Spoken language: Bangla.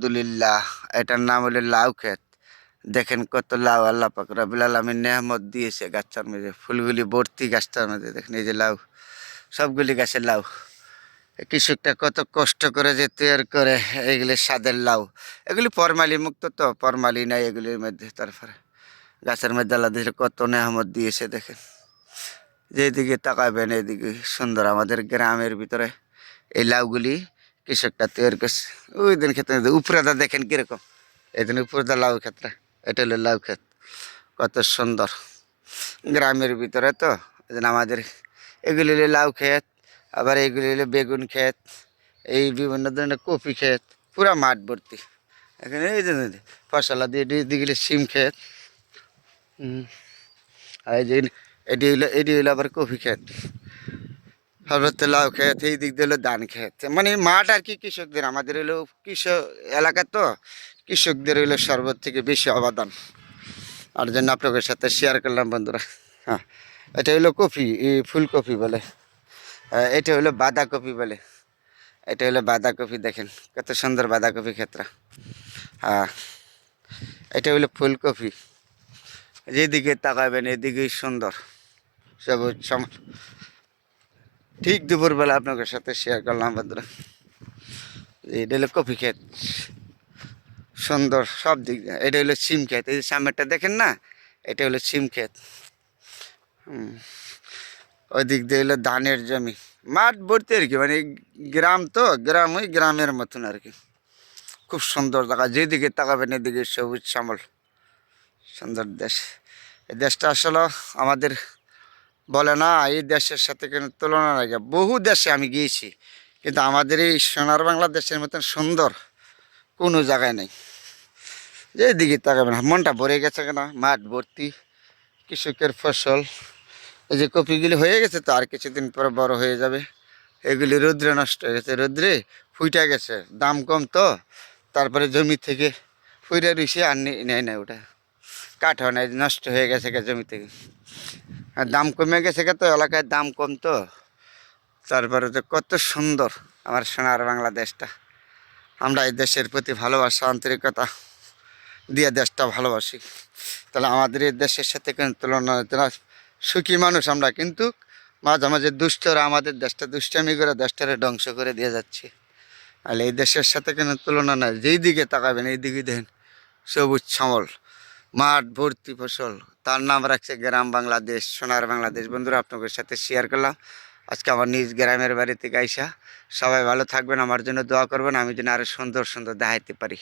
আলহামদুলিল্লাহ, এটার নাম হলো লাউ ক্ষেত। দেখেন কত লাউ আল্লাহ পাক রব্বুল আলামিন নেয়ামত দিয়েছে গাছটার মধ্যে। ফুলগুলি ভর্তি গাছটার মধ্যে দেখেন এই যে লাউ, সবগুলি গাছের লাউ। কৃষকটা কত কষ্ট করে যে তৈরি করে এইগুলি স্বাদের লাউ। এগুলি ফরমালি মুক্ত তো, ফরমালি নাই এগুলির মধ্যে। তারপরে গাছের মধ্যে আল্লাহ দিয়েছে কত নেয়ামত দিয়েছে দেখেন। যেদিকে তাকাবেন এদিকে সুন্দর আমাদের গ্রামের ভিতরে এই লাউগুলি কৃষকটা তৈরি করছে। ওই দিন ক্ষেত্রে উপরেটা দেখেন কিরকম, এই দিন উপরেটা লাউ ক্ষেতটা, এটা হলো লাউ ক্ষেত। কত সুন্দর গ্রামের ভিতরে তো, এই জন্য আমাদের এগুলি হলো লাউ ক্ষেত। আবার এগুলি হলো বেগুন ক্ষেত, এই বিভিন্ন ধরনের কপি ক্ষেত, পুরা মাঠ ভর্তি। এখানে এই যে ফসলা দিয়ে দিগুলি সিম ক্ষেত। আর এই যে এটি হইলো আবার কফি ক্ষেত। সর্বত্র লাউ ক্ষেত, এই দিক দিয়ে হলো ধান ক্ষেত। মানে মাঠ আর কি কৃষকদের, আমাদের হলো কৃষক এলাকা তো, কৃষকদের হইলো সর্বত থেকে বেশি অবদান। আর জন্য আপনাদের সাথে শেয়ার করলাম বন্ধুরা। হ্যাঁ, এটা হইলো কফি, এই ফুলকপি বলে। এটা হইলো বাঁধাকপি বলে। এটা হলো বাঁধাকপি, দেখেন কত সুন্দর বাঁধাকপি ক্ষেত্র। হ্যাঁ, এটা হইলো ফুলকপি। যেদিকে তাকাবেন এদিকেই সুন্দর সবুজ শ্যামল। ঠিক দুপুরবেলা আপনাদের সাথে শেয়ার করলাম বন্ধুরা। এটা হলো কফি ক্ষেত, সুন্দর সব দিক দিয়ে। এটা হলো সিম ক্ষেত, এই যে সামনেরটা দেখেন না, এটা হলো সিম ক্ষেত। ওই দিক দিয়ে হলো ধানের জমি, মাঠ ভর্তি আর কি। মানে গ্রাম তো, গ্রাম ওই গ্রামের মতন আর কি। খুব সুন্দর জায়গা, যেদিকে তাকাবেন এদিকে সবুজ শ্যামল, সুন্দর দেশ। এই দেশটা আসলে আমাদের বলে না, এই দেশের সাথে কিন্তু তুলনা নাই। বহু দেশে আমি গিয়েছি, কিন্তু আমাদের এই সোনার বাংলাদেশের মতন সুন্দর কোনো জায়গায় নেই। যেদিকে তাকাবেন মনটা ভরে গেছে কেন, মাঠ ভর্তি কৃষকের ফসল। এই যে কপিগুলি হয়ে গেছে তো, আর কিছুদিন পরে বড় হয়ে যাবে। এগুলি রৌদ্রে নষ্ট হয়ে গেছে, রৌদ্রে ফুইটা গেছে, দাম কম তো। তারপরে জমি থেকে ফুইরে রুইছে আর নেয় না, ওটা কাঠ হয় না, নষ্ট হয়ে গেছে জমি থেকে। আর দাম কমে গেছে তো, এলাকায় দাম কম তো। তারপরে তো কত সুন্দর আমার সোনার বাংলাদেশটা। আমরা এই দেশের প্রতি ভালোবাসা আন্তরিকতা দিয়ে দেশটা ভালোবাসি। তাহলে আমাদের এই দেশের সাথে কিন্তু তুলনা হতো না। সুখী মানুষ আমরা, কিন্তু মাঝে মাঝে দুষ্টরা আমাদের দেশটা দুষ্টামি করে দেশটারে ধ্বংস করে দিয়ে যাচ্ছে। আর এই দেশের সাথে কিন্তু তুলনা নাই। যেই দিকে তাকাবেন এই দিকে দেখেন সবুজ শ্যামল, মাঠ ভর্তি ফসল। তার নাম রাখছে গ্রাম বাংলাদেশ, সোনার বাংলাদেশ। বন্ধুরা আপনাদের সাথে শেয়ার করলাম আজকে আমার নিজ গ্রামের বাড়ি থেকে আইসা। সবাই ভালো থাকবেন, আমার জন্য দোয়া করবেন, আমি যেন আরও সুন্দর সুন্দর দেখাইতে পারি।